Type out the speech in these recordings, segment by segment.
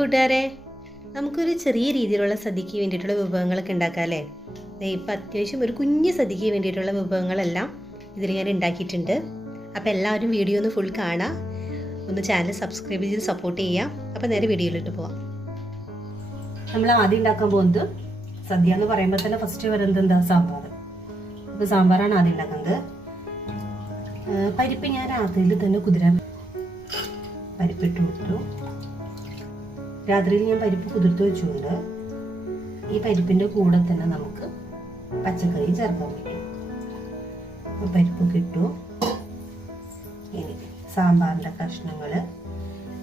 കൂട്ടുകാരെ, നമുക്കൊരു ചെറിയ രീതിയിലുള്ള സദ്യക്ക് വേണ്ടിയിട്ടുള്ള വിഭവങ്ങളൊക്കെ ഉണ്ടാക്കാം അല്ലേ. ഇപ്പം അത്യാവശ്യം ഒരു കുഞ്ഞ് സദ്യക്ക് വേണ്ടിയിട്ടുള്ള വിഭവങ്ങളെല്ലാം ഇതിൽ ഞാൻ ഉണ്ടാക്കിയിട്ടുണ്ട്. അപ്പോൾ എല്ലാവരും വീഡിയോ ഒന്ന് ഫുൾ കാണാം, ഒന്ന് ചാനൽ സബ്സ്ക്രൈബ് ചെയ്ത് സപ്പോർട്ട് ചെയ്യാം. അപ്പോൾ നേരെ വീഡിയോയിലിട്ട് പോവാം. നമ്മൾ ആദ്യം ഉണ്ടാക്കാൻ പോകുന്നത് സദ്യ എന്ന് പറയുമ്പോൾ തന്നെ ഫസ്റ്റ് വരുന്നത് എന്താ, സാമ്പാർ. അപ്പോൾ സാമ്പാറാണ് ആദ്യം ഉണ്ടാക്കുന്നത്. പരിപ്പ് ഞാൻ രാത്രിയിൽ തന്നെ കുതിരാൻ പരിപ്പിട്ട് വിട്ടു. രാത്രിയിൽ ഞാൻ പരിപ്പ് കുതിർത്ത് വെച്ചുകൊണ്ട് ഈ പരിപ്പിൻ്റെ കൂടെ തന്നെ നമുക്ക് പച്ചക്കറി ചേർക്കാൻ പറ്റും. പരിപ്പ് ഇട്ടു. ഇനി സാമ്പാറിൻ്റെ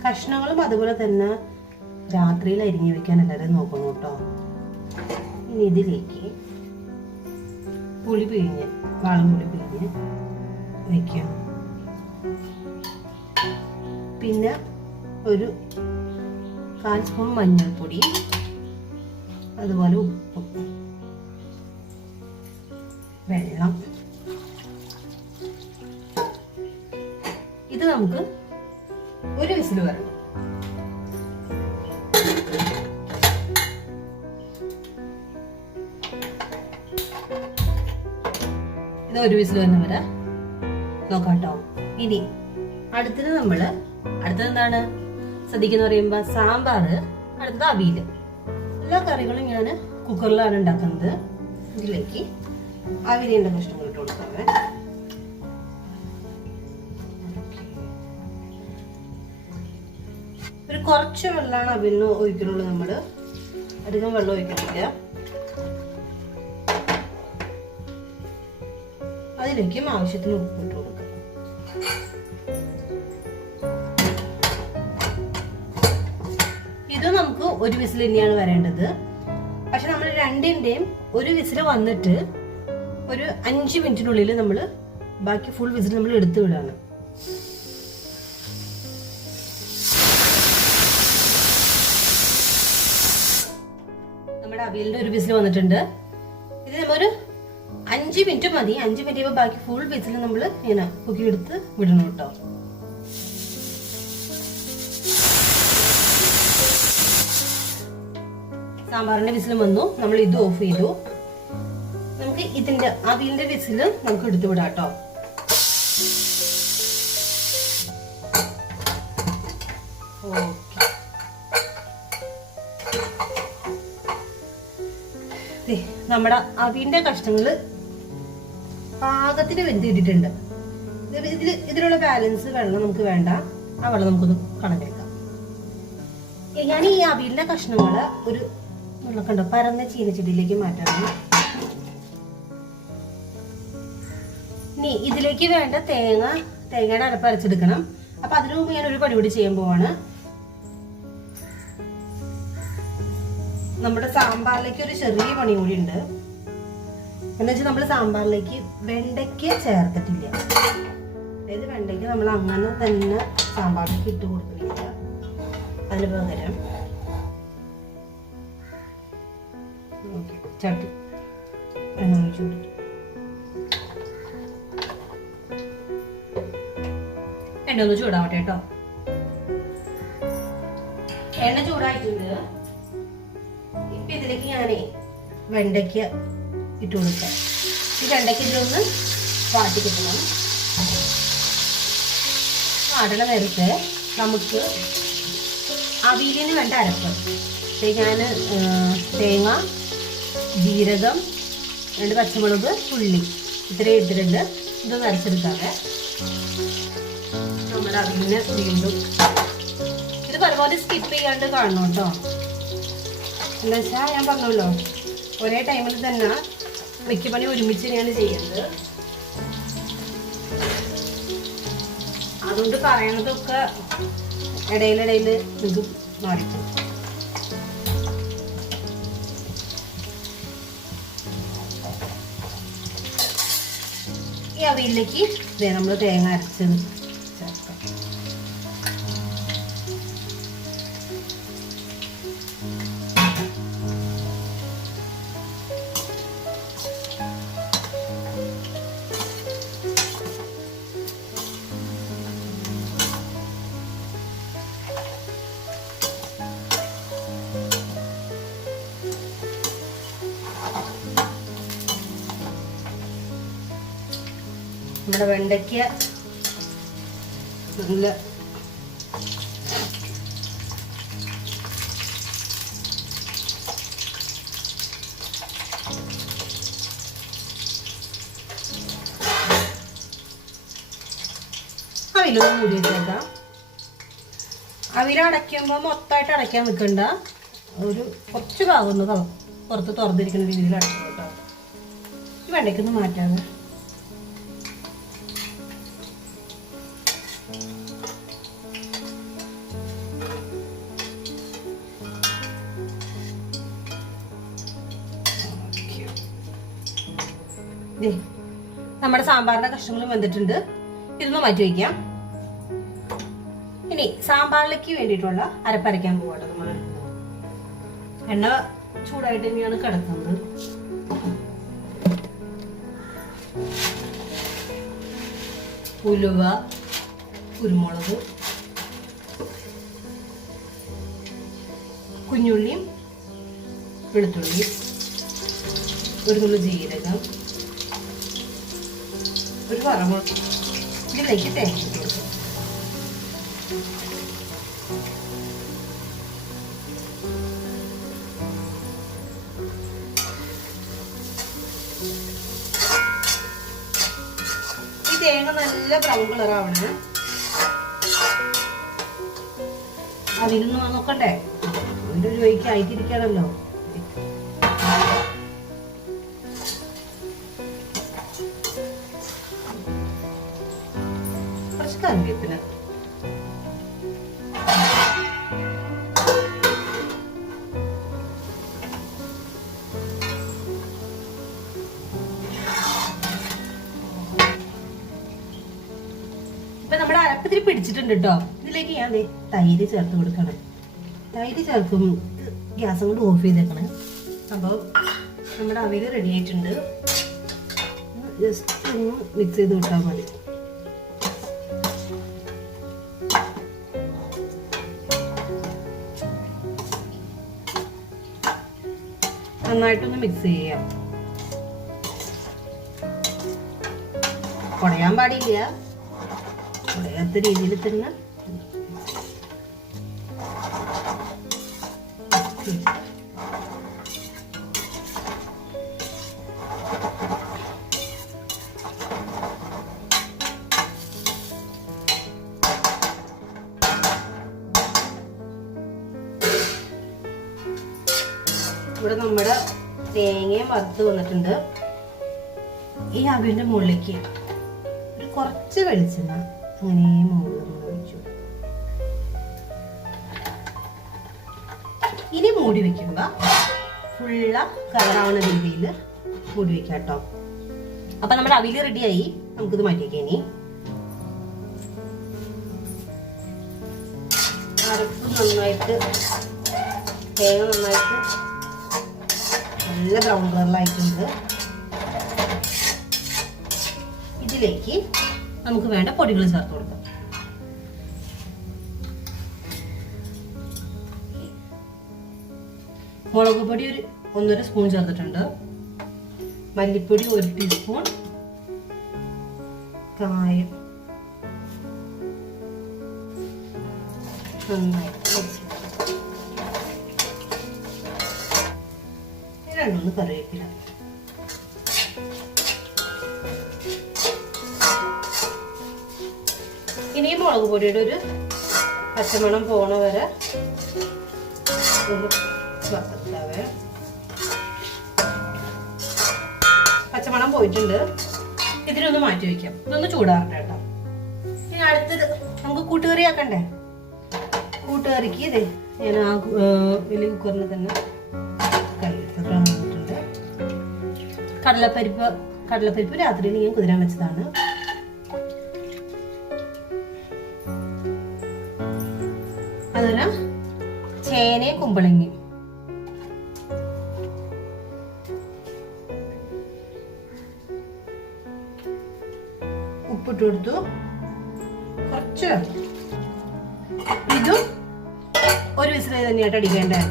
കഷ്ണങ്ങളും അതുപോലെ തന്നെ രാത്രിയിൽ അരിഞ്ഞു വെക്കാൻ എല്ലാവരും നോക്കണം കേട്ടോ. ഇനി ഇതിലേക്ക് വാളൻപുളി പിഴിഞ്ഞ് വയ്ക്കാം. പിന്നെ ഒരു 1/4 സ്പൂൺ മഞ്ഞൾപ്പൊടി, അതുപോലെ ഉപ്പും, വെള്ളം. ഇത് നമുക്ക് ഒരു വിസിൽ വരണം. ഇത് ഒരു വിസിൽ വന്ന വരെ നോക്കാട്ടോ. ഇനി അടുത്തത് എന്താണ് സദ്യക്കെന്ന് പറയുമ്പോൾ സാമ്പാർ, അടുത്തത് അവിയൽ. എല്ലാ കറികളും ഞാൻ കുക്കറിലാണ് ഉണ്ടാക്കുന്നത്. ഇതിലേക്ക് അവിയലിൻ്റെ കഷ്ണങ്ങൾ ഇട്ട് കൊടുക്കാവേ. ഒരു കുറച്ച് വെള്ളമാണ് അവിയലിന് ഒഴിക്കുന്നുള്ളൂ. നമ്മൾ അധികം വെള്ളം ഒഴിക്കുന്നില്ല. അതിലേക്കും ആവശ്യത്തിന് ഉപ്പ് ഇട്ട് കൊടുക്കുക. ഇത് നമുക്ക് ഒരു വിസിൽ തന്നെയാണ് വരേണ്ടത്. പക്ഷെ നമ്മൾ രണ്ടിന്റെയും ഒരു വിസിൽ വന്നിട്ട് ഒരു 5 മിനിറ്റിനുള്ളിൽ നമ്മൾ ബാക്കി ഫുൾ വിസിൽ നമ്മൾ എടുത്തു വിടാണ്. നമ്മുടെ അവിയലിന്റെ ഒരു വിസിൽ വന്നിട്ടുണ്ട്. ഇത് നമ്മളൊരു 5 മിനിറ്റ് മതി. 5 മിനിറ്റ് കഴിയുമ്പോൾ ബാക്കി ഫുൾ വിസിൽ നമ്മൾ ഇങ്ങനെ പൊക്കിയെടുത്ത് വിടണം കേട്ടോ. സാമ്പാറിന്റെ വിസിൽ വന്നു, നമ്മൾ ഇത് ഓഫ് ചെയ്തു. നമുക്ക് ഇതിന്റെ അവിയലിന്റെ വിസിൽ നമുക്ക് എടുത്തു വിടാം കേട്ടോ. നമ്മുടെ അവിയലിന്റെ കഷ്ണങ്ങള് പാകത്തിന് വെന്ത് കിട്ടിയിട്ടുണ്ട്. ഇതിലുള്ള ബാലൻസ് വെള്ളം നമുക്ക് വേണ്ട. ആ വെള്ളം നമുക്കൊന്ന് കളഞ്ഞേക്കാം. ഞാൻ ഈ അവിയലിന്റെ കഷ്ണങ്ങള് ഒരു കണ്ടോ പരന്ന ചീനച്ചട്ടിയിലേക്ക് മാറ്റാണ്. ഇനി ഇതിലേക്ക് വേണ്ട തേങ്ങയുടെ അരപ്പ് അരച്ചെടുക്കണം. അപ്പൊ അതിനു മുമ്പ് ഞാൻ ഒരു പടിപടി ചെയ്യാൻ പോവാണ്. നമ്മുടെ സാമ്പാറിലേക്ക് ഒരു ചെറിയ പണി കൂടി ഉണ്ട്. എന്ന് വെച്ചാൽ നമ്മൾ സാമ്പാറിലേക്ക് വെണ്ടയ്ക്ക ചേർത്തിട്ടില്ല. അതായത് വെണ്ടയ്ക്ക നമ്മൾ അങ്ങനെ തന്നെ സാമ്പാറിലേക്ക് ഇട്ട് കൊടുക്കുന്നില്ല. അതിന് പകരം ചട്ടി എണ്ണ ഒഴിച്ചു കൊടുത്തു. എണ്ണ ഒന്ന് ചൂടാവട്ടെ കേട്ടോ. എണ്ണ ചൂടായിട്ടുണ്ട്. ഇപ്പൊ ഇതിലേക്ക് ഞാനേ വെണ്ടയ്ക്ക ഇട്ട് കൊടുക്കാം. ഈ വെണ്ടയ്ക്ക ഇതിലൊന്ന് വാട്ടി കിട്ടണം. വാടണ നേരത്തെ നമുക്ക് അവിയലിന് വേണ്ട അരപ്പ് ഞാൻ തേങ്ങ, ജീരകം, 2 പച്ചമുളക്, ഉള്ളി ഇത്രയും എടുത്തിട്ടുണ്ട്. ഇതൊന്ന് അരച്ചെടുക്കാതെ നമ്മുടെ അവിയലിന് വീണ്ടും ഇത് പരമാവധി സ്കിപ്പ് ചെയ്യാണ്ട് കാണണം കേട്ടോ. എന്താ വെച്ചാൽ ഞാൻ പറഞ്ഞല്ലോ, ഒരേ ടൈമിൽ തന്നെ മിക്ക പണി ഒരുമിച്ച് തന്നെയാണ് ചെയ്യുന്നത്. അതുകൊണ്ട് പറയണതൊക്കെ ഇടയിലിടയിൽ ഇത് മാറിക്കും. ഈ അവിയലിലേക്ക് നമ്മൾ തേങ്ങ അരച്ചത് ചേർക്കാം. നമ്മുടെ വെണ്ടയ്ക്ക നല്ല അവിലൊന്ന് മൂടി വെച്ചേക്കാം. അവിലടയ്ക്കുമ്പോൾ മൊത്തമായിട്ട് അടയ്ക്കാൻ നിൽക്കണ്ട, ഒരു കുറച്ച് ഭാഗം ഒന്ന് പുറത്ത് തുറന്നിരിക്കുന്ന രീതിയിൽ അടയ്ക്കും കേട്ടോ. ഈ വെണ്ടയ്ക്കൊന്ന് മാറ്റാതെ നമ്മുടെ സാമ്പാറിന്റെ കഷ്ണങ്ങൾ വെന്തിട്ടുണ്ട്. ഇതൊന്ന് മാറ്റി വയ്ക്കാം. ഇനി സാമ്പാറിലേക്ക് വേണ്ടിയിട്ടുള്ള അരപ്പരയ്ക്കാൻ പോകട്ടെ. നമ്മൾ എണ്ണ ചൂടായിട്ട് തന്നെയാണ് കിടക്കുന്നത്. ഉലുവ, കുരുമുളക്, കുഞ്ഞുള്ളിയും വെളുത്തുള്ളിയും, ഒരു നുള്ളു ജീരകം, ഒരു വറമുളക്. ഇതിലേക്ക് തേങ്ങ ഇട്ട് കൊടുക്കും. ഈ തേങ്ങ നല്ല ബ്രൗൺ കളർ ആവണേ. അതിലൊന്നും നോക്കണ്ടേ, അതിൻ്റെ ഒരു വഴിക്ക് ആയിട്ടിരിക്കണല്ലോ. കുറച്ച് കറിവേപ്പില, ഇപ്പൊ നമ്മുടെ അരപ്പത്തിരി പിടിച്ചിട്ടുണ്ട് കേട്ടോ. ഇതിലേക്ക് ഞാൻ തൈര് ചേർത്ത് കൊടുക്കണം. തൈര് ചേർക്കും. ഗ്യാസ് കൊണ്ട് ഓഫ് ചെയ്തേക്കണേ. അപ്പോൾ നമ്മുടെ അവിയൽ റെഡി ആയിട്ടുണ്ട്. ജസ്റ്റ് ഒന്ന് മിക്സ് ചെയ്ത് വിട്ടാൽ മതി. നന്നായിട്ടൊന്ന് മിക്സ് ചെയ്യാം. കുടയാൻ പാടില്ല, കുടയാത്ത രീതിയിൽ തന്നെ ഇവിടെ നമ്മുടെ തേങ്ങയും വറുത്ത് വന്നിട്ടുണ്ട്. ഈ അവിലിന്റെ മുകളിലേക്ക് ഒരു കുറച്ച് വെളിച്ചെണ്ണ അങ്ങനെ മുകളിൽ ഒഴിച്ചു. ഇനി മൂടി വെക്കുമ്പോ ഫുള്ള കളറാവുന്ന രീതിയിൽ മൂടി വെക്കാം കേട്ടോ. അപ്പൊ നമ്മുടെ അവില് റെഡിയായി. നമുക്കിത് മാറ്റിയേക്കാം. ഇനി അരപ്പ് നന്നായിട്ട്, തേങ്ങ നന്നായിട്ട് നല്ല ബ്രൗൺ കളറിലായിട്ടുണ്ട്. ഇതിലേക്ക് നമുക്ക് വേണ്ട പൊടികൾ ചേർത്ത് കൊടുക്കാം. മുളക് പൊടി ഒരു 1.5 സ്പൂൺ ചേർത്തിട്ടുണ്ട്. മല്ലിപ്പൊടി 1 ടീസ്പൂൺ. കായം നന്നായിട്ട് രണ്ടൊന്ന് കറിവേപ്പില. ഇനി മുളക് പൊടിയുടെ ഒരു പച്ചമണം പോണ വരെ ഒന്ന് വറുത്തിട്ടാവേ. പച്ചമണം പോയിട്ടുണ്ട്. ഇതിനൊന്ന് മാറ്റി വയ്ക്കാം. ഇതൊന്ന് ചൂടാറട്ടെ കേട്ടോ. ഇനി അടുത്തത് നമുക്ക് കൂട്ടുകറി ആക്കണ്ടേ. കൂട്ടുകറിക്ക് ഇതേ ഞാൻ ആ വലിയ കുക്കറിന് തന്നെ കടലപ്പരിപ്പ് രാത്രി ഞാൻ കുതിരാൻ വെച്ചതാണ്. അതുപോലെ ചേനയും കുമ്പളങ്ങയും ഉപ്പിട്ട് കൊടുത്തു. കുറച്ച് ഇതും ഒരു വിസിൽ തന്നെയായിട്ട് അടിക്കേണ്ടേ.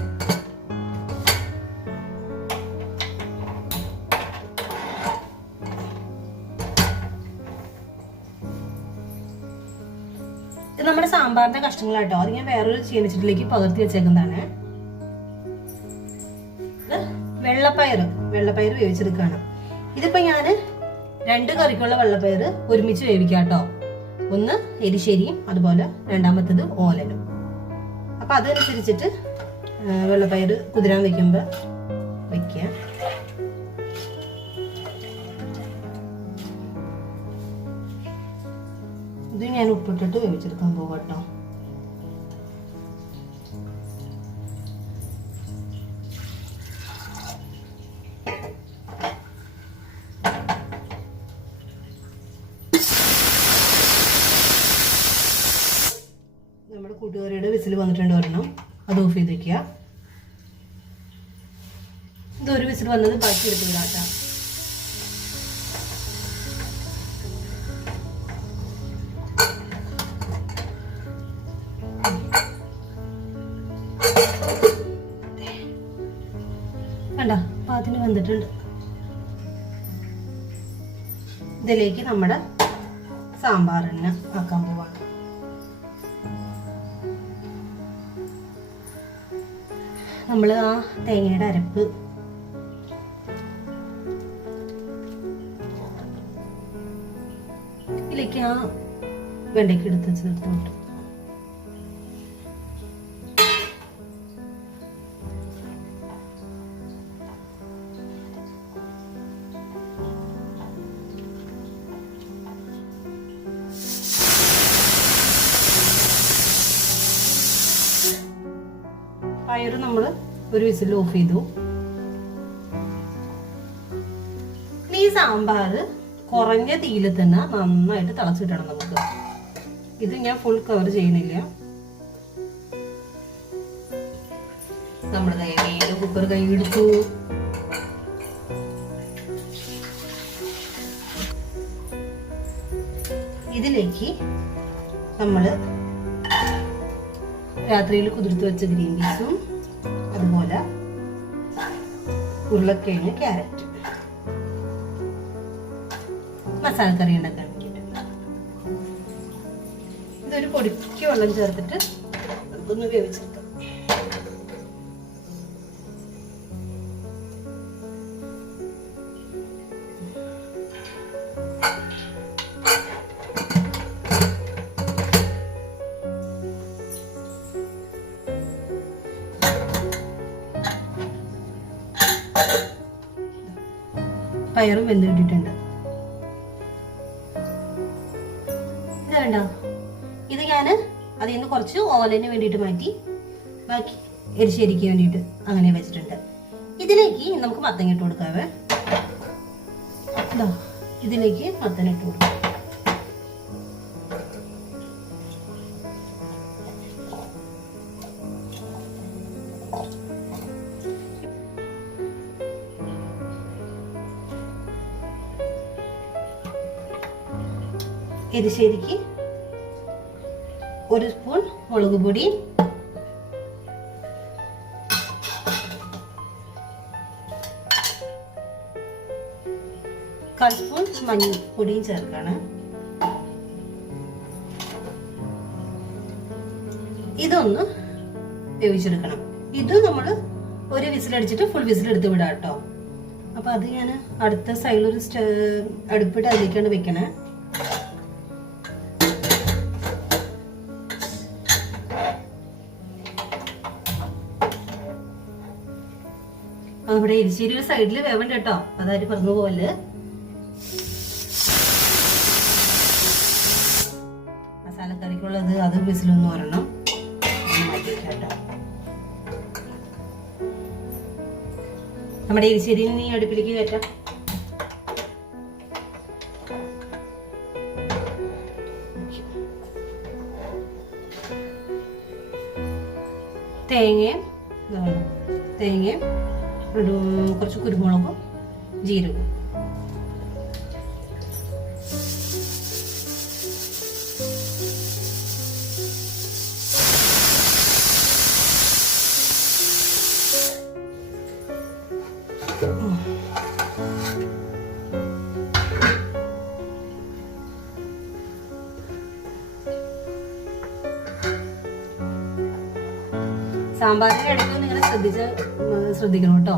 ഇത് നമ്മുടെ സാമ്പാറിന്റെ കഷ്ണങ്ങളാട്ടോ. അത് ഞാൻ വേറൊരു ചീനച്ചട്ടിലേക്ക് പകർത്തി വെച്ചേക്കുന്നതാണ്. ഇത് വെള്ളപ്പയർ വേവിച്ചെടുക്കുകയാണ്. ഇതിപ്പോ ഞാൻ 2 കറിക്കുള്ള വെള്ളപ്പയർ ഒരുമിച്ച് വേവിക്കാട്ടോ. ഒന്ന് എരിശ്ശേരിയും അതുപോലെ രണ്ടാമത്തത് ഓലനും. അപ്പൊ അതനുസരിച്ചിട്ട് വെള്ളപ്പയർ കുതിരാൻ വെക്കുമ്പോ വെക്കുക. ഇത് ഞാൻ ഉപ്പിട്ടിട്ട് വേവിച്ചെടുക്കാൻ പോകട്ടോ. നമ്മുടെ കൂട്ടുകറിയുടെ വിസിൽ വന്നിട്ടുണ്ട് ഒരെണ്ണം. അത് ഓഫ് ചെയ്ത് വെക്കുക. ഇതൊരു വിസിൽ വന്നത് ബാക്കി എടുത്ത് വിടാം. കണ്ട പാത്തിന് വന്നിട്ടുണ്ട്. ഇതിലേക്ക് നമ്മുടെ സാമ്പാറിന് ആക്കാൻ പോവാണ്. നമ്മൾ ആ തേങ്ങയുടെ അരപ്പ് ഇതിലേക്ക് ആ വെണ്ടയ്ക്ക് എടുത്ത് ചേർത്തോട്ട് പയറ് നമ്മൾ ഒരു വിസിൽ ഓഫ് ചെയ്തു. ഈ സാമ്പാർ കുറഞ്ഞ തീയിൽ തന്നെ നന്നായിട്ട് തിളച്ചിട്ടണം നമുക്ക്. ഇത് ഞാൻ ഫുൾ കവർ ചെയ്യുന്നില്ല. നമ്മുടെ കുക്കർ കൈ എടുത്തു. ഇതിലേക്ക് നമ്മള് രാത്രിയിൽ കുതിർത്ത് വെച്ച ഗ്രീൻ പീസും അതുപോലെ ഉരുളക്കിഴങ്ങ്, ക്യാരറ്റ് മസാലക്കറി ഉണ്ടാക്കാൻ വേണ്ടിയിട്ട് ഇതൊരു പൊടിക്ക് വെള്ളം ചേർത്തിട്ട് നമുക്കൊന്ന് വേവിച്ചെടുക്കാം. പയറും വെന്ത് കിട്ടിയിട്ടുണ്ട്. ഇത് വേണ്ട, ഇത് ഞാൻ അതിൽ നിന്ന് കുറച്ച് ഓലന് വേണ്ടിയിട്ട് മാറ്റി ബാക്കി എരിശ്ശേരിക്ക് വേണ്ടിയിട്ട് അങ്ങനെ വെച്ചിട്ടുണ്ട്. ഇതിലേക്ക് നമുക്ക് മത്തങ്ങ ഇട്ട് കൊടുക്കാവേ. ഇതാ ഇതിലേക്ക് മത്തങ്ങ ഇട്ട് കൊടുക്കാം. എരിശ്ശേരിക്ക് 1 സ്പൂൺ മുളക് പൊടി, 1/4 സ്പൂൺ മഞ്ഞൾപ്പൊടിയും ചേർക്കാണ്. ഇതൊന്ന് വേവിച്ചെടുക്കണം. ഇത് നമ്മൾ ഒരു വിസിലടിച്ചിട്ട് ഫുൾ വിസിലെടുത്ത് വിടാം കേട്ടോ. അപ്പൊ അത് ഞാൻ അടുത്ത സൈഡിലൊരു അടുപ്പിട്ട് അതിലേക്കാണ് വെക്കണേ. അവിടെ എരിശ്ശേരി ഒരു സൈഡിൽ വേവണ്ട കേട്ടോ, അതായത് പറഞ്ഞു പോലെ. മസാലക്കറിക്കുള്ളത് അത് വിസിലൊന്നും ഒരെണ്ണം കേട്ടോ. നമ്മുടെ എരിശ്ശേരി നീ അടുപ്പിലേക്ക് കയറ്റാം. തേങ്ങയും കുറച്ച് കുരുമുളകും ജീരകവും സാമ്പാറിന്റെ ഇടയ്ക്ക് നിങ്ങൾ ശ്രദ്ധിക്കണം കേട്ടോ.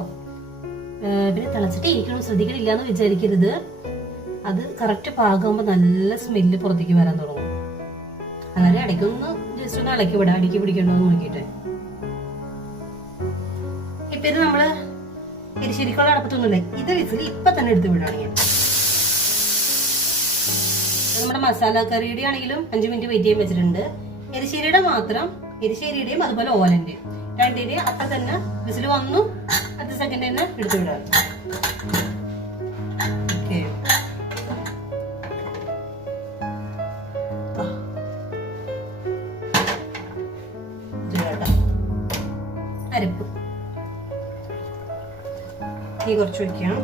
പിന്നെ തിളച്ചിട്ട് ഇരിക്കണം, ശ്രദ്ധിക്കണില്ല എന്ന് വിചാരിക്കരുത്. അത് കറക്റ്റ് പാകമാകുമ്പോൾ നല്ല സ്മെല്ല് പുറത്തേക്ക് വരാൻ തുടങ്ങും. അങ്ങനെ ഇടയ്ക്കൊന്ന് ജസ്റ്റ് ഒന്ന് ഇളക്കി വിടാം, അടുക്കി പിടിക്കണ്ടോ എന്ന് നോക്കിയിട്ട്. ഇപ്പൊ ഇത് നമ്മള് എരിശ്ശേരിക്കുള്ള അടപ്പത്തൊന്നുമില്ല, ഇത് വിസിൽ ഇപ്പൊ തന്നെ എടുത്ത് വിടുകയാണെങ്കിൽ. നമ്മുടെ മസാല കറിയുടെ ആണെങ്കിലും 5 മിനിറ്റ് വെയിറ്റ് ചെയ്യാൻ വെച്ചിട്ടുണ്ട്. എരിശ്ശേരിയുടെ മാത്രം, എരിശ്ശേരിയുടെയും അതുപോലെ ഓലന്റെയും രണ്ടിന്റെയും അപ്പൊ തന്നെ വിസിൽ വന്നു, അടുത്ത സെക്കൻഡ് തന്നെ എടുത്തു വിടാം. ഓക്കെ, അരപ്പ് ഈ കുറച്ച് വയ്ക്കാം.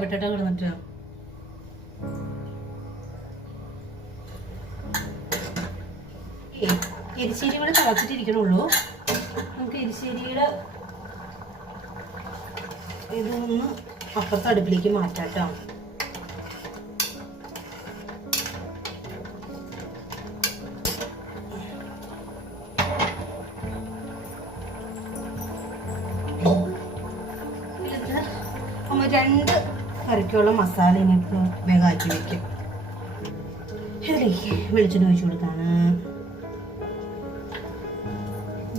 വിട്ടിട്ട് കിടന്നിട്ട് എരിശ്ശേരി കൂടെ തിളച്ചിട്ടിരിക്കണുള്ളൂ. നമുക്ക് എരിശ്ശേരിയുടെ ഇതൊന്ന് അപ്പുറത്തെ അടുപ്പിലേക്ക് മാറ്റാട്ടോ. നമ്മൾ 2 കറിക്കുള്ള മസാല ഇനിയിപ്പോൾ വേഗാക്കി വെക്കും. ഇതിലേക്ക് വെളിച്ചെണ്ണ ഒഴിച്ചു കൊടുക്കാണ്.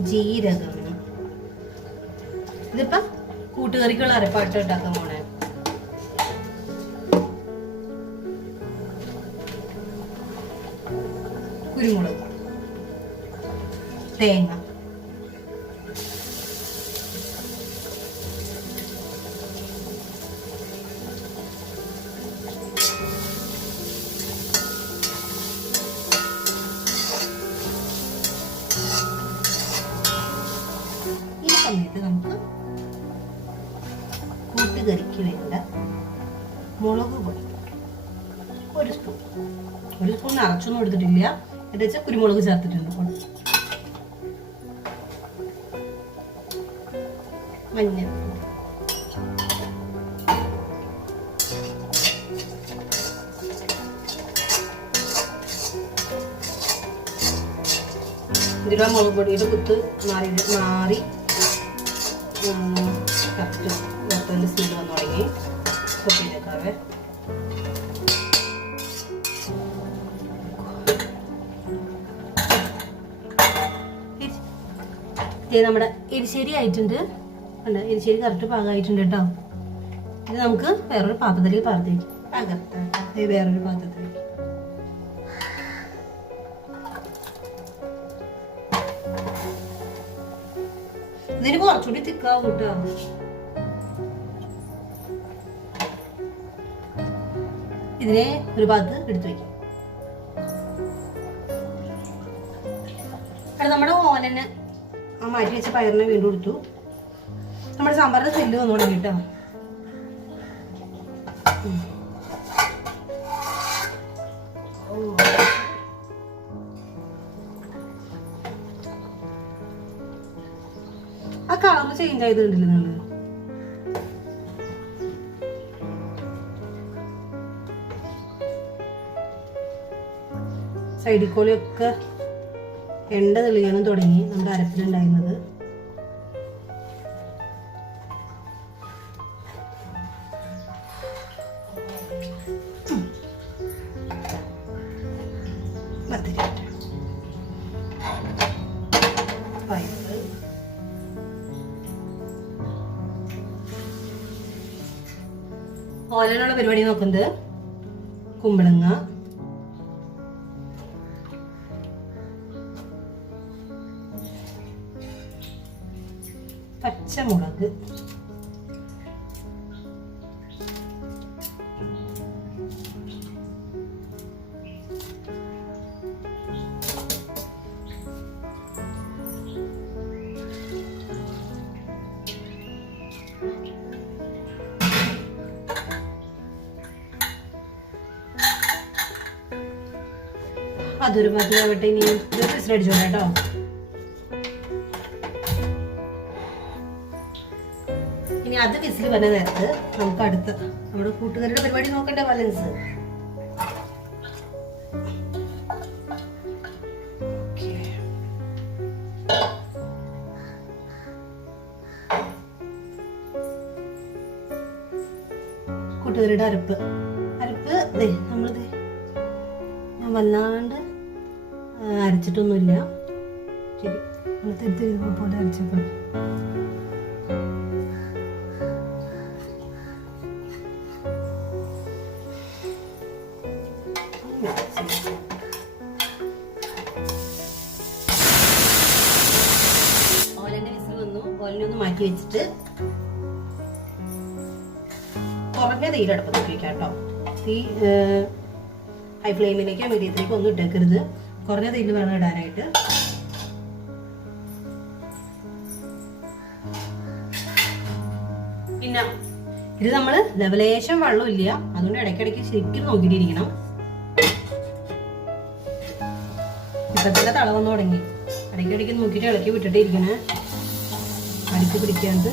ജീരകം, ഇതിപ്പോ കൂട്ടുകറിക്കുള്ള അരപ്പാട്ട് ഉണ്ടാക്കാൻ പോണേ. കുരുമുളക്, തേങ്ങ, സമയത്ത് നമുക്ക് കൂട്ടുകറിക്ക് വേണ്ട മുളക് പൊടി 1 സ്പൂൺ. 1 സ്പൂൺ നിറച്ചൊന്നും എടുത്തിട്ടില്ല, എന്നിട്ട് വെച്ചാൽ കുരുമുളക് ചേർത്തിട്ടുണ്ട്. മഞ്ഞൾ, ഇതിലുള്ള മുളക് പൊടിയുടെ കുത്ത് മാറി കറക്റ്റ് വെറുതെ സ്മെല്ല് വന്നു തുടങ്ങി. കൊത്തിയിലേക്കാവേ നമ്മുടെ എരിശ്ശേരി ആയിട്ടുണ്ട്. അല്ല, എരിശ്ശേരി കറക്റ്റ് പാകമായിട്ടുണ്ട് കേട്ടോ. ഇത് നമുക്ക് വേറൊരു പാത്രത്തിലേക്ക് വേറൊരു പാത്രത്തിലേക്ക് ഇതിന് കുറച്ചുകൂടി തിക്കാവും കേട്ടോ. ഇതിനെ ഒരു ഭാഗത്ത് എടുത്തു വെക്കാം. അവിടെ നമ്മുടെ ഓലന് മാറ്റി വെച്ച പയറിനെ വീണ്ടും എടുത്തു. നമ്മുടെ സാമ്പാറിന്റെ സ്മെല്ല് വന്നു തുടങ്ങി കേട്ടോ. ആ കളർ ചേഞ്ച് ആയത് കണ്ടില്ല നിങ്ങള്? സൈഡിൽ കൂടെയൊക്കെ എണ്ണ തെളിയാനും തുടങ്ങി നമ്മുടെ അരപ്പിലുണ്ടായിരുന്നത്. ഓലനുള്ള പരിപാടി നോക്കുന്നത് കുമ്പളങ്ങ, പച്ചമുളക്, അതൊരു മതിയാവട്ടെ. ഇനി ഇത് വിസിലടിച്ചോളാം കേട്ടോ. അത് വിസിൽ വന്ന നേരത്ത് നമുക്ക് അടുത്ത നമ്മുടെ കൂട്ടുകാരുടെ പരിപാടി നോക്കണ്ടേ ബാലൻസ്. കൂട്ടുകാരുടെ അരപ്പ് നമ്മളിത് ഞാൻ വല്ലാണ്ട് അരച്ചിട്ടൊന്നുമില്ല, ശരി പോലെ അരച്ചപ്പോൾ ഓലന്റെ വിസിൽ വന്നു. ഓലിനെ ഒന്ന് മാറ്റി വെച്ചിട്ട് കുറഞ്ഞ തീയിൽ അടുപ്പത്ത് വെക്കാം കേട്ടോ. തീ ഹൈ ഫ്ലെയിമിലേക്കോ മീഡിയത്തിലേക്കോ ഒന്നും ഇട്ടേക്കരുത്, കുറഞ്ഞ തീയിൽ വേണം ഇടാനായിട്ട്. പിന്നെ ഇത് നമ്മൾ ലെവലേശം വെള്ളമില്ല, അതുകൊണ്ട് ഇടയ്ക്കിടയ്ക്ക് ശരിക്കും നോക്കിയിട്ടിരിക്കണം. ഇപ്പൊ തന്നെ തള വന്നു തുടങ്ങി. ഇടയ്ക്കിടയ്ക്ക് നോക്കിയിട്ട് ഇളക്കി വിട്ടിട്ടിരിക്കണേ, അടിച്ച് പിടിക്കാണ്ട്.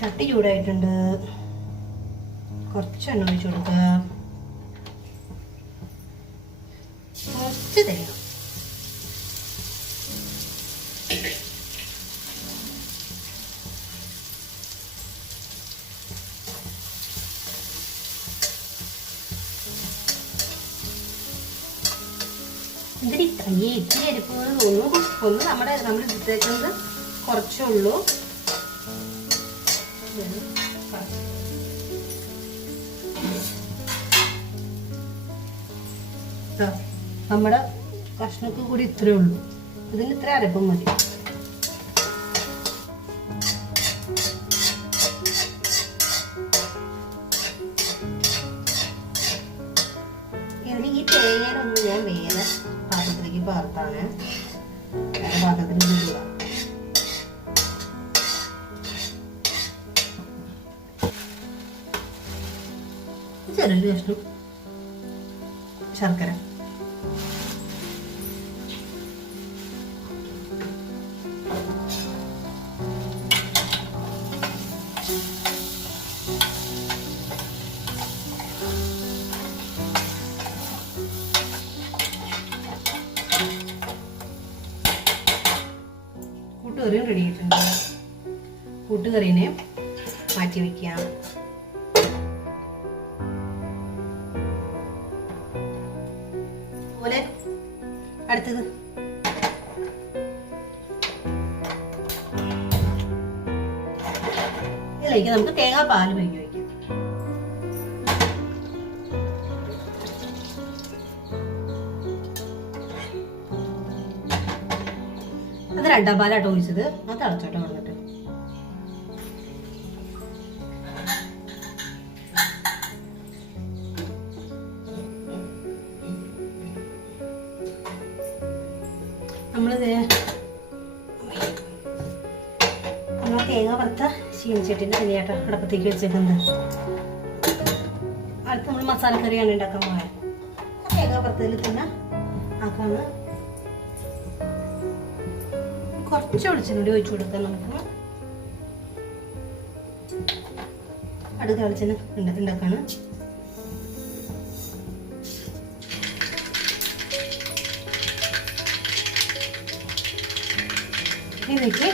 ചട്ടി ചൂടായിട്ടുണ്ട്, കുറച്ച് എണ്ണ ഒഴിച്ചു കൊടുക്കുക, കുറച്ച് തേങ്ങ. ഇതിന് ഇത്തിരി അരിപ്പ് തോന്നുന്നു. നമ്മൾ എടുത്തേക്കുന്നത് കുറച്ചേ ഉള്ളൂ. നമ്മുടെ കഷ്ണക്ക് കൂടി ഇത്രയേ ഉള്ളൂ. ഇതിന് ഇത്ര അരപ്പം മതി. ഈ തേങ്ങയിലൊന്നും ഞാൻ വേറെ പാത്രത്തിലേക്ക് പാർത്താണ്, വേറെ പാത്രത്തിൽ ഇടുക. ചെറിയൊരു കഷ്ണം ശർക്കര, കൂട്ടുകറിയും റെഡി ആയിട്ടുണ്ട്. കൂട്ടുകറീനെ മാറ്റി വെക്കാം. അതുപോലെ അടുത്തത് ഇതിലേക്ക് നമുക്ക് തേങ്ങാപ്പാൽ പിഴിഞ്ഞ് വയ്ക്കാം. അത് രണ്ടാം പാലാട്ടോ ഒഴിച്ചത്, അത് തിളച്ചോട്ടെ വന്നിട്ട്. നമ്മൾ തേങ്ങ വറുത്ത ചീനിച്ചട്ടിൻ്റെ തന്നെയാട്ടോ അടുപ്പത്തേക്ക് വെച്ചേക്കുന്നത്. അടുത്ത് നമ്മൾ മസാലക്കറിയാണ് ഉണ്ടാക്കാൻ പോയത്. തേങ്ങ വറുത്തതിൽ തന്നെ ആക്കാണ്. കുറച്ച് വെളിച്ചെണ്ണ ഒഴിച്ചു കൊടുക്കാൻ നമുക്ക് അടുത്ത വെളിച്ചെണ്ണ ഉണ്ടാക്കാണ്. ഇതിലേക്ക്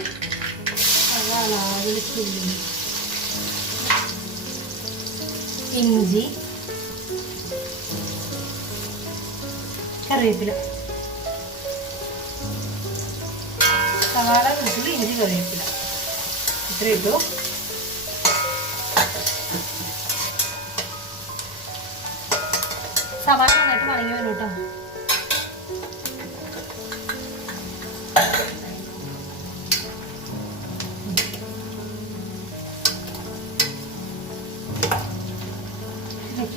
സവാള, വെളുത്തുള്ളി, ഇഞ്ചി, കറിവേപ്പില. സവാള, വെളുത്തുള്ളി, ഇഞ്ചി, കറിവേപ്പില ഇത്ര ഇട്ടു. സവാള നന്നായിട്ട് വണങ്ങി വരും കേട്ടോ.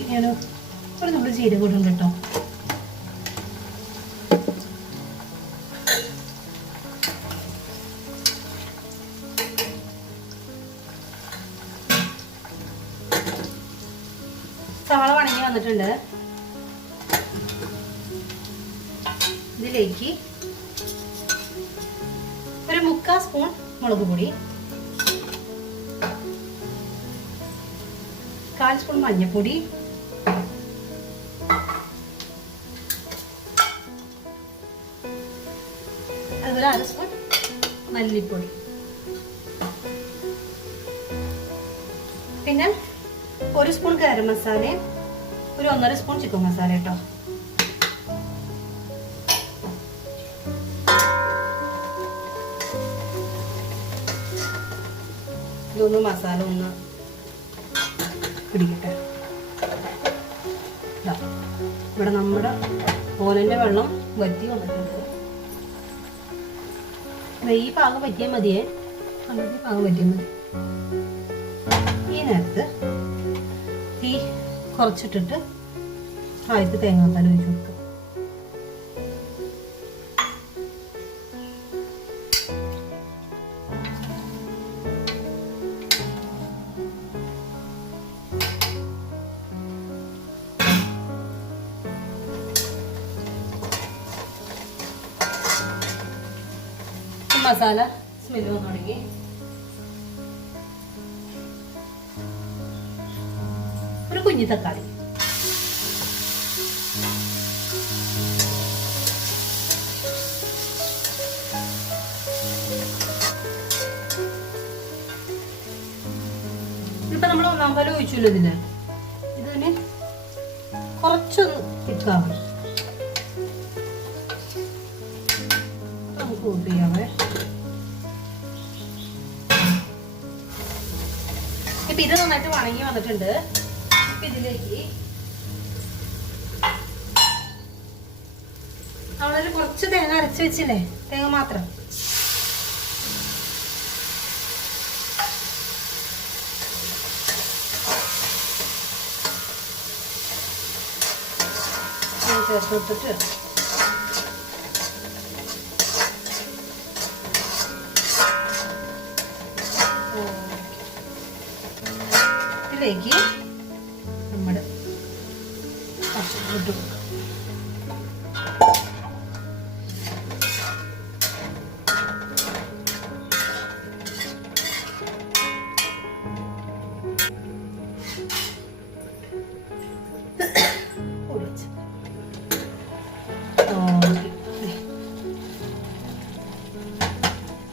ഞാൻ ഒരു നമ്മൾ ജീരകം ഇടുന്നുണ്ട് കേട്ടോ. വന്നിട്ടുണ്ട്. ഇതിലേക്ക് ഒരു 3/4 സ്പൂൺ മുളക് പൊടി, 1/4 സ്പൂൺ മഞ്ഞൾപ്പൊടി, അതുപോലെ 1/2 സ്പൂൺ മല്ലിപ്പൊടി, പിന്നെ 1 സ്പൂൺ ഗരം മസാല, ഒരു 1.5 സ്പൂൺ ചിക്കൻ മസാല കേട്ടോ. ഇതൊന്ന് മസാല ഒന്ന് പിടിക്കട്ടെ. ഇവിടെ നമ്മുടെ ഓലൻ്റെ വെള്ളം വറ്റി വന്നിട്ടുണ്ട്. ഈ പാകം പറ്റിയാൽ മതിയേ, അങ്ങനത്തെ പാകം പറ്റിയാൽ മതി. ഈ നേരത്ത് തീ കുറച്ചിട്ടിട്ട് ആദ്യത്തെ തേങ്ങാപ്പാൽ ഒഴിച്ച് കൊടുക്കുക. മസാല സ്മെല്ല് വന്നു തുടങ്ങി. ഒരു കുഞ്ഞി തക്കാളി, ഇപ്പൊ നമ്മൾ 1/4 പാൽ ഒഴിച്ചല്ലോ ഇതിന് കുറച്ചൊന്ന് തിക്കാവണം. നമുക്ക് ഓഫ് ചെയ്യാവേ. ഇപ്പൊ ഇത് നന്നായിട്ട് വണങ്ങി വന്നിട്ടുണ്ട്. ഇതിലേക്ക് നമ്മളൊരു കുറച്ച് തേങ്ങ അരച്ച് വെച്ചില്ലേ, തേങ്ങ മാത്രം, ചേർത്ത് കൊടുത്തിട്ട് ഇതിലേക്ക് നമ്മുടെ പച്ചമുളക് ഇട്ട് കൊടുക്കാം.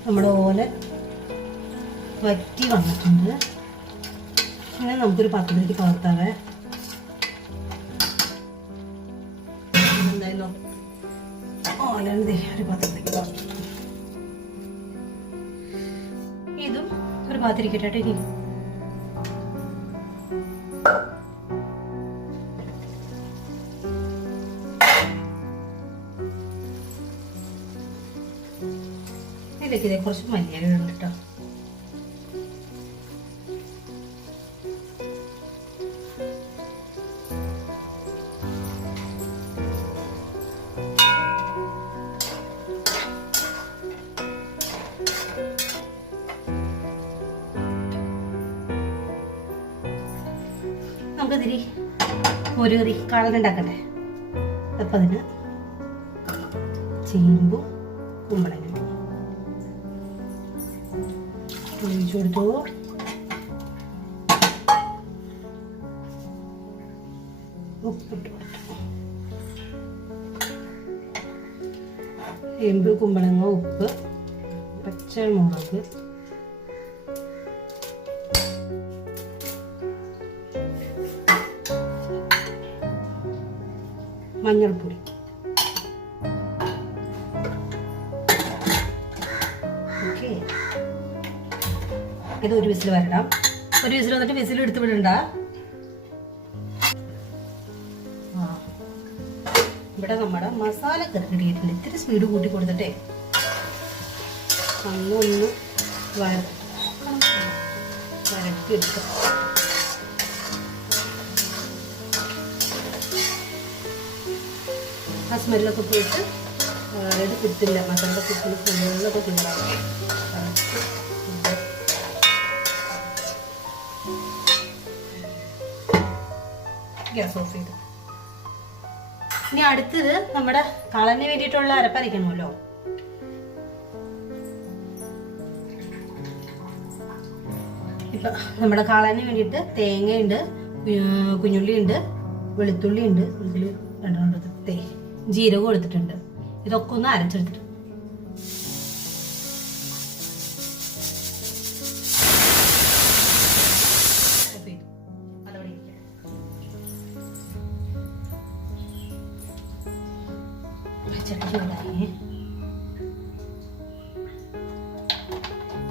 നമ്മുടെ ഓല വറ്റി വന്നിട്ടുണ്ട്. ഇങ്ങനെ നമുക്കൊരു പാത്രത്തിലേക്ക് പകർത്താവേ. എന്തായാലും ഓലേ ഒരു പാത്രത്തിലേക്ക് പകർത്തും. ഇതും ഒരു പാത്രത്തിരിക്കട്ടെ. ഇനി ഇതിലേക്ക് ഇതേ കുറച്ച് മല്ലിയില ഇടും കേട്ടോ. നമുക്കതിരി ഒരു കറി കാളനുണ്ടാക്കണ്ടേ. അപ്പം അതിന് ചേമ്പും കുമ്പളങ്ങ ഒഴിച്ചു കൊടുത്തു. ഉപ്പിട്ട് കൊടുത്തു. ചേമ്പ്, കുമ്പളങ്ങ, ഉപ്പ്, പച്ചമുളക്, മഞ്ഞൾപ്പൊടി, ഓക്കെ. ഇത് ഒരു വിസിൽ വരണം. ഒരു വിസിൽ വന്നിട്ട് വിസിൽ എടുത്ത് വിടണ്ട. ഇവിടെ നമ്മുടെ മസാല കറി കിട്ടിയിട്ടുണ്ട്. ഇത്തിരി സ്പീഡ് കൂട്ടി കൊടുത്തിട്ടേ ഒന്ന് വരട്ടി എടുക്കാം. ആ സ്മെല്ലൊക്കെ പോയിട്ട് അതായത് കുത്തില്ല, മസാല കുത്തിന് സ്മെല്ലൊക്കെ ക്ലിയറാകും. ഗ്യാസ് ഓഫ് ചെയ്തു. ഇനി അടുത്തത് നമ്മുടെ കളന് വേണ്ടിയിട്ടുള്ള അരപ്പരയ്ക്കണമല്ലോ. ഇപ്പൊ നമ്മുടെ കളന് വേണ്ടിയിട്ട് തേങ്ങയുണ്ട്, കുഞ്ഞുള്ളി ഉണ്ട്, വെളുത്തുള്ളി ഉണ്ട്, ജീരകം എടുത്തിട്ടുണ്ട്. ഇതൊക്കെ ഒന്ന് അരച്ചെടുത്തിട്ട്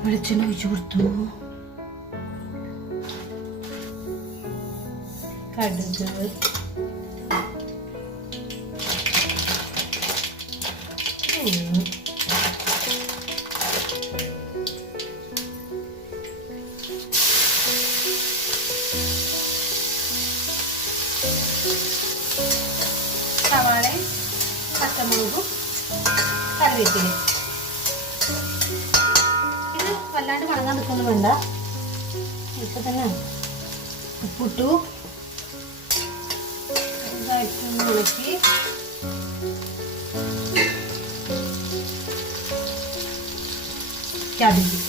വെളിച്ചെണ്ണ ഒഴിച്ചു കൊടുത്തു. കടുക്, സവാളയും പച്ചമുളകും കറിവേപ്പില. ഇത് വല്ലാണ്ട് വണങ്ങാൻ നിൽക്കൊന്നും വേണ്ട. ഇപ്പൊ തന്നെ ഉപ്പിട്ടു, ഇതായിട്ടൊന്ന് ഇളക്കി ക്യാബേജ്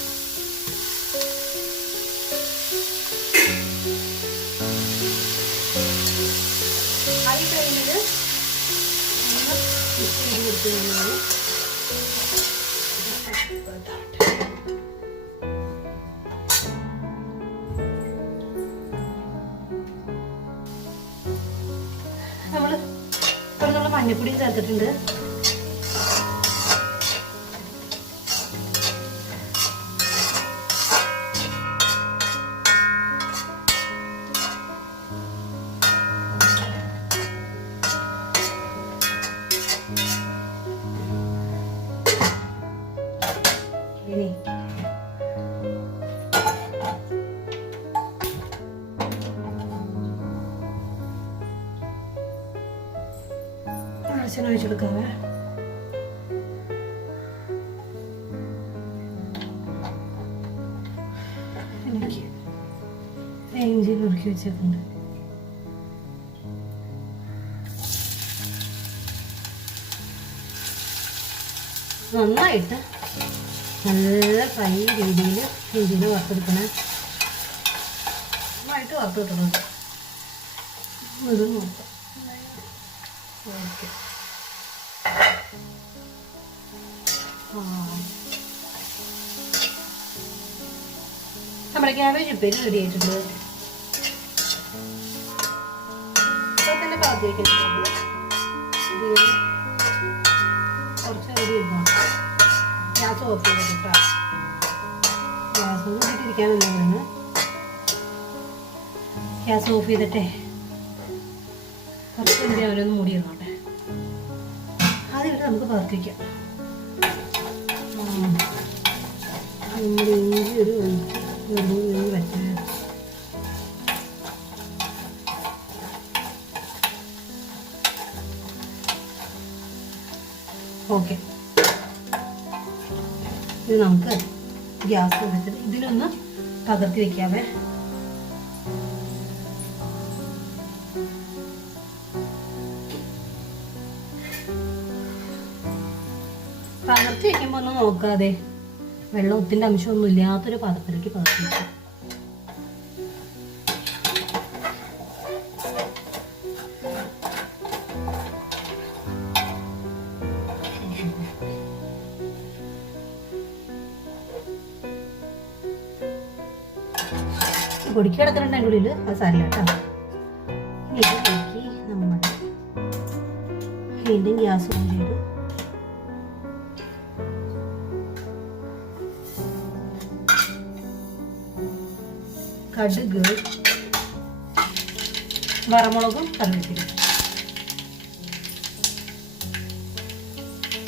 ഹൈ ഫ്ലെയിമിൽ ഒന്ന് മിക്സ് ചെയ്ത് കൊടുത്തു. നമ്മള് തുറന്നുള്ള മഞ്ഞപ്പൊടിയും ചേർത്തിട്ടുണ്ട്. ഇനി വെളിച്ചെണ്ണ ഒഴിച്ചെടുക്കാവേ. എനിക്ക് ഇഞ്ചി നുറുക്കി വെച്ചിട്ടുണ്ട്. നന്നായിട്ട് നല്ല ഫ്രൈ രീതിയിൽ ഇഞ്ചിനെ വറുത്തെടുക്കണം. നന്നായിട്ട് വറുത്ത് കിട്ടണം. ഇത് നോക്കാം. ഓക്കെ, നമ്മുടെ ക്യാബേജ് ഉപ്പേരി റെഡി ആയിട്ടുണ്ട്. ഇപ്പൊ തന്നെ പാതി വയ്ക്കുന്നുണ്ട്. കുറച്ച് റെഡി ആയിരുന്നു. ഗ്യാസ് ഓഫ് ചെയ്തിട്ടാ. ഗ്യാസ് ഒന്നും ഇട്ടിരിക്കാനൊന്നും. ഗ്യാസ് ഓഫ് ചെയ്തിട്ടേ കുറച്ച് എന്തിനാ അവരൊന്ന് മൂടി ഇരുന്നോട്ടെ. ആദ്യം ഇവിടെ നമുക്ക് പകർത്തി വയ്ക്കാം. നമ്മുടെ ഇഞ്ചി ഒരു വെച്ച ഓക്കെ. ഇത് നമുക്ക് ഗ്യാസ് വെച്ചിട്ട് ഇതിലൊന്ന് പകർത്തി വെക്കാവേ. പകർത്തി വെക്കുമ്പോൾ ഒന്ന് നോക്കാതെ വെള്ളത്തിൻ്റെ അംശമൊന്നും ഇല്ലാത്തൊരു പാത്രത്തിലേക്ക് പകർത്തി വെക്കാം. പൊടിക്ക് കിടക്കുന്നുണ്ട് അതിൻ്റെ ഉള്ളിൽ. അത് സാരില്ല കേട്ടോ. ഇതിലേക്ക് നമ്മൾ വീണ്ടും ഗ്യാസ് ഓൺ ചെയ്തു. കടുക്, വറമുളകും കറിവേപ്പില,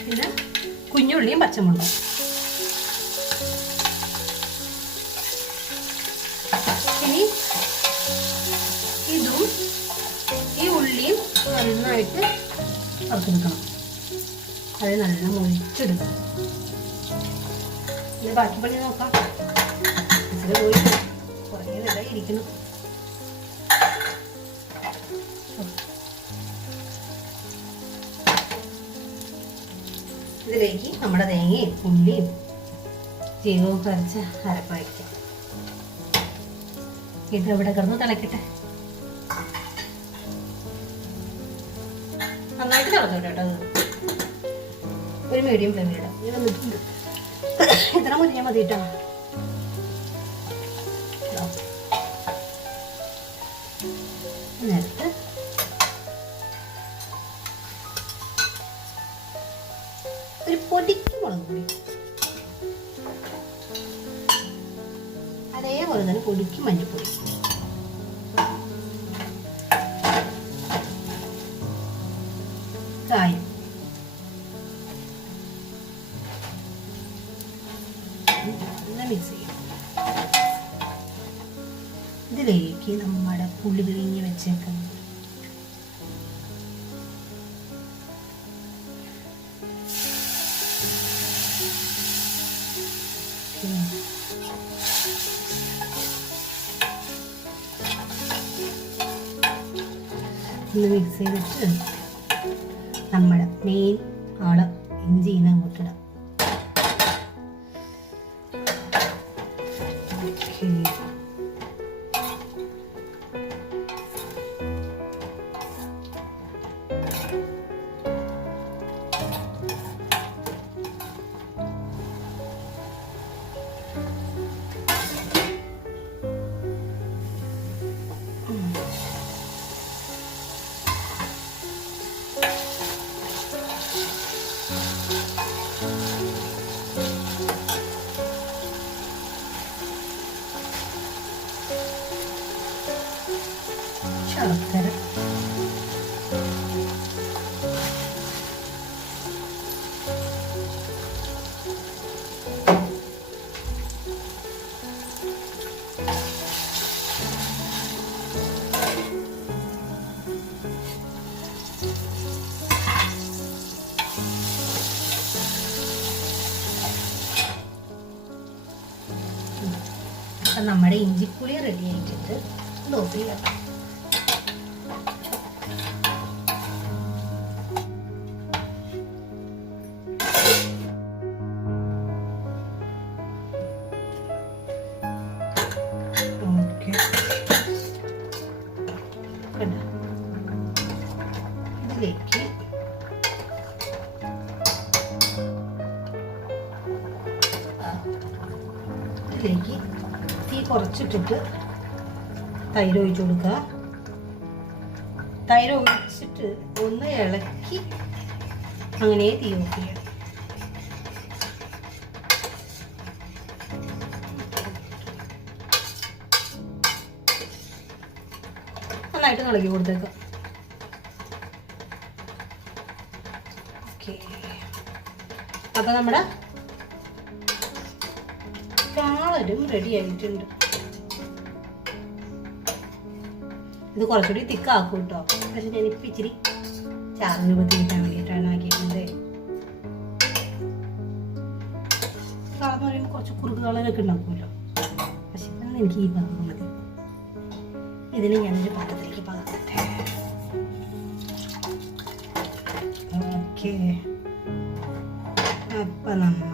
പിന്നെ കുഞ്ഞുള്ളിയും പച്ചമുളകും. ഇനി ഇതും ഈ ഉള്ളിയും നന്നായിട്ട് വറുത്തെടുക്കണം. അത് നല്ല മുറിച്ചെടുക്കണം. ഇത് ബാക്കി പണി നോക്കാം. ഇച്ചിരി പോയി കുറേ നേരം ഇരിക്കുന്നു. ഇതിലേക്ക് നമ്മുടെ തേങ്ങയും ഉള്ളിയും ജീരകവും കരച്ച് അരപ്പ് വയ്ക്കാം. ഇത് ഇവിടെ കിടന്ന് തിളക്കട്ടെ. നന്നായിട്ട് തിളക്കട്ടെ കേട്ടോ. അത് ഒരു മീഡിയം ഫ്ലെയിമിലിടാം. ഇത് വന്നിട്ടുണ്ട്. ഇത്ര മുരിഞ്ഞാൽ മതി കേട്ടോ. നേരത്തെ ഒരു പൊടിക്ക് മുളക് പൊടി, അതേപോലെ തന്നെ പൊടിക്ക് മഞ്ഞൾപ്പൊടി, കായം, മിക്സ് ചെയ്യാം. ഇതിലേക്ക് നമ്മുടെ പുളി പിഴിഞ്ഞ് വെച്ചേക്കുന്നത് ഒന്ന് മിക്സ് ചെയ്തിട്ട് നമ്മുടെ മെയിൻ ആള് ഇഞ്ചിനെ അങ്ങോട്ടിടാം. ശർക്കര, നമ്മുടെ ഇഞ്ചിപ്പുളി റെഡി ആയിട്ടുണ്ട്. ഓഫ് ചെയ്യാം. ഇതിലേക്ക് തീ കുറച്ചിട്ടിട്ട് തൈര് ഒഴിച്ചു കൊടുക്കുക. തൈര് ഒഴിച്ചിട്ട് ഒന്ന് ഇളക്കി അങ്ങനെ തീ ഓഫ് ചെയ്യണം. നന്നായിട്ട് ഇളക്കി കൊടുത്തേക്കാം. അപ്പൊ നമ്മുടെ കാളനും റെഡി ആയിട്ടുണ്ട്. ഇത് കുറച്ചുകൂടി തിക്കാക്കും കേട്ടോ. പക്ഷെ ഞാനിപ്പോൾ ഇച്ചിരി ചാറിന് ബുദ്ധിമുട്ടാൻ വേണ്ടിയിട്ടാണ് ആക്കിയിട്ടുണ്ട്. കാളെന്ന് പറയുമ്പോൾ കുറച്ച് കുറുക്ക് കളറൊക്കെ ഉണ്ടാക്കുമല്ലോ. പക്ഷെ എനിക്ക് ഈ പകം മതി. ഇതിന് ഞാനൊരു പാത്രത്തിലേക്ക് പകർത്തട്ടെ. ഓക്കെ, അപ്പൊ നമ്മൾ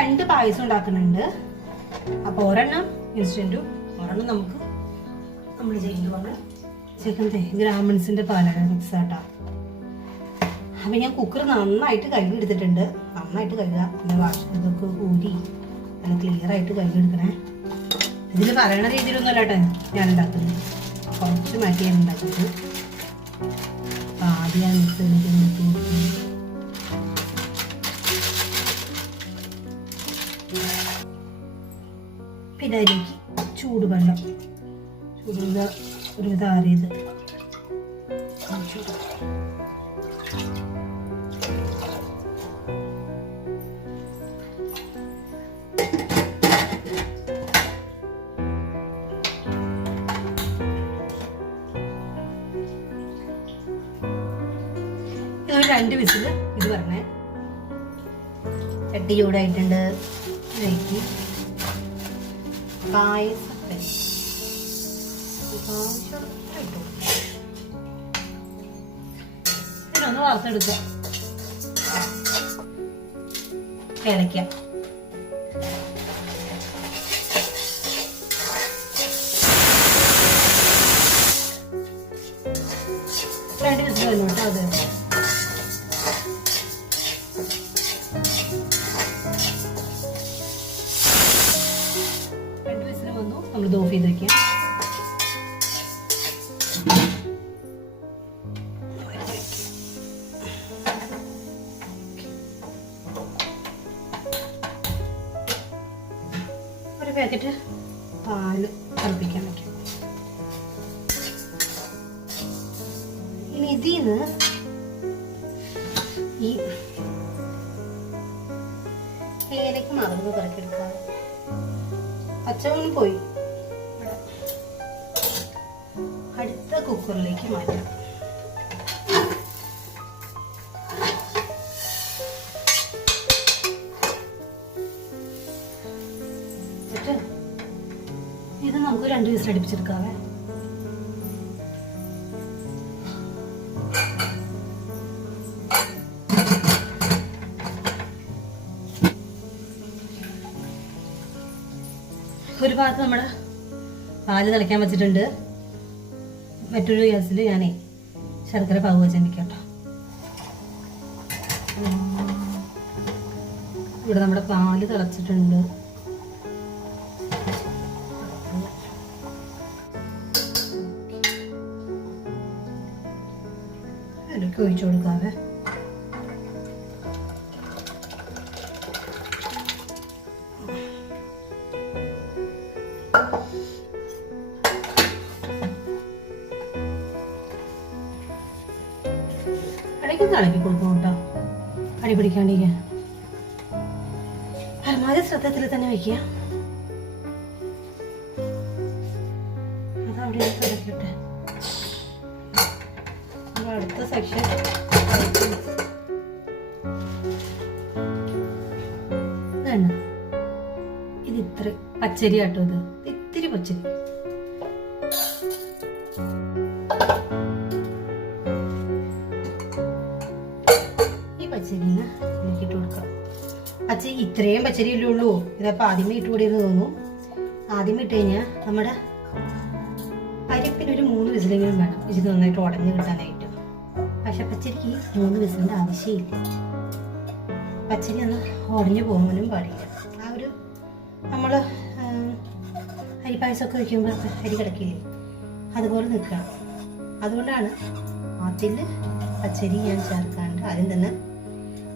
രണ്ട് പായസം ഉണ്ടാക്കുന്നുണ്ട്. അപ്പൊ ഒരെണ്ണം ഇൻസ്റ്റന്റും ഒരെണ്ണം നമ്മൾ ചെയ്യുന്നത് ചിക്കൻ ഗ്രാമൻസിന്റെ പാലാണ് മിക്സ് ആട്ടാ. അപ്പൊ ഞാൻ കുക്കർ നന്നായിട്ട് കഴുകി എടുത്തിട്ടുണ്ട്. നന്നായിട്ട് കഴുകുക. പിന്നെ ഇതൊക്കെ ഊരി നല്ല ക്ലിയർ ആയിട്ട് കഴുകി എടുക്കണേ. ഇതിൽ പറയണ രീതിയിലൊന്നും അല്ലാട്ടെ ഞാൻ ഉണ്ടാക്കുന്നത്. കുറച്ച് മാറ്റിയാണ് ഉണ്ടാക്കുന്നത്. അപ്പൊ ആദ്യം മിക്സ് പിന്നെ അതിലേക്ക് ചൂടുവെള്ളം ഒരു ഇതാറിയത് ഇതൊരു 2 വിസിൽ ഇത് പറഞ്ഞേ. ചട്ടി ചൂടായിട്ടുണ്ട്. ഇതിലേക്ക് പായസം ഇതൊന്ന് വറുത്തെടുക്കാം. ഏലക്ക. രണ്ട് വിസിൽ വന്നു കേട്ടോ. അത് രണ്ട് വിസിൽ വന്നു. നമ്മൾ ഓഫ് ചെയ്ത് വെക്കാം. ഒരു പാക്കറ്റ് പാല് തിളപ്പിക്കാൻ വയ്ക്കാം. ഇനി ഇതിന്ന് ഈ ഏലയ്ക്ക് മറന്ന് പിറക്കെടുക്കാം. പച്ചമണം പോയി. അടുത്ത കുക്കറിലേക്ക് മാറ്റാം. ഇത് നമുക്ക് 2 വിസിൽ അടുപ്പിച്ചെടുക്കാവേ. ഒരു ഭാഗത്ത് നമ്മുടെ പാല് തിളയ്ക്കാൻ വെച്ചിട്ടുണ്ട്. മറ്റൊരു ഗ്യാസിൽ ഞാനേ ശർക്കര പാവ് വെച്ചിരിക്കാം കേട്ടോ. ഇവിടെ നമ്മുടെ പാല് തിളച്ചിട്ടുണ്ട്. അതിലേക്ക് ഒഴിച്ചു കൊടുക്കാവേ. ഇടയ്ക്ക് ഇളക്കി കൊടുക്കും കേട്ടോ, അടി പിടിക്കാണ്ടിരിക്കാൻ. പരമാവധി ശ്രദ്ധത്തിൽ തന്നെ വെക്കുക. അതവിടെ ഇളക്കിട്ടെ. അടുത്ത സെക്ഷൻ ഇത് ഇത്ര പച്ചരി ആട്ടോ. ഇത് ഇത്തിരി പച്ചരി. ഈ പച്ചരിന്ന് ഇട്ട് കൊടുക്കാം. പച്ചരി ഇത്രയും പച്ചരിയല്ലേ ഉള്ളൂ. ഇതപ്പോൾ ആദ്യമേ ഇട്ട് കൂടിയെന്ന് തോന്നുന്നു. ആദ്യമേ ഇട്ട് കഴിഞ്ഞാൽ നമ്മുടെ പരിപ്പിനൊരു 3 വിസിലെങ്കിലും വേണം ഇത് നന്നായിട്ട് ഉടഞ്ഞു കിട്ടാനായിട്ട്. പക്ഷെ പച്ചരിക്ക് 3 വിസിലിൻ്റെ ആവശ്യമില്ല. പച്ചരി ഒന്ന് ഉടഞ്ഞു പോകാനും പാടില്ല. ആ ഒരു നമ്മൾ അരിപ്പായസമൊക്കെ വയ്ക്കുമ്പോൾ അരി കിടക്കില്ലേ, അതുപോലെ നിൽക്കണം. അതുകൊണ്ടാണ് അതിൽ പച്ചരി ഞാൻ ചേർക്കാണ്ട് ആദ്യം തന്നെ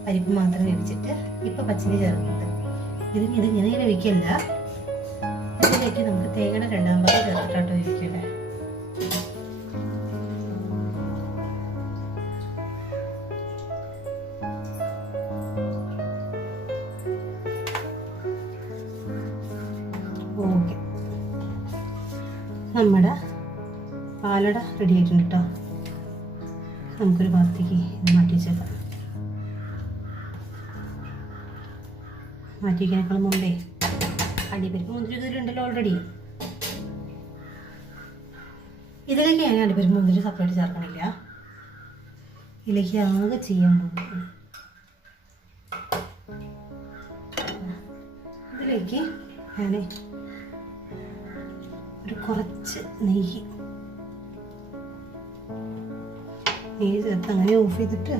പരിപ്പ് മാത്രം വേവിച്ചിട്ട് ഇപ്പം പച്ചരി ചേർക്കുന്നത്. ഇതിങ്ങനെ വേവിക്കല്ല. ഇതിലേക്ക് നമുക്ക് തേങ്ങയുടെ 2 ഭാഗം ചേർത്തിട്ടാട്ടോ വേവിക്കണ്ടേ. ഓക്കെ, നമ്മുടെ പാലട റെഡി ആയിട്ടുണ്ട് കേട്ടോ. നമുക്കൊരു ഭാഗത്തേക്ക് ഇത് മാറ്റി വെച്ചേക്കാം. മാറ്റി വയ്ക്കാനേക്കാളും മുമ്പേ അണ്ടിപ്പരിപ്പ് മുന്തിരി ഇതിലുണ്ടല്ലോ ഓൾറെഡി. ഇതിലേക്ക് ഞാൻ അണ്ടിപ്പരിപ്പ് മുന്തിരി സെപ്പറേറ്റ് ചേർക്കണില്ല. ഇതിലേക്ക് ആകെ ചെയ്യാൻ പോകും. ഇതിലേക്ക് ഞാൻ ഒരു കുറച്ച് നെയ്യ് ചേർത്ത് അങ്ങനെ ഓഫ് ചെയ്തിട്ട്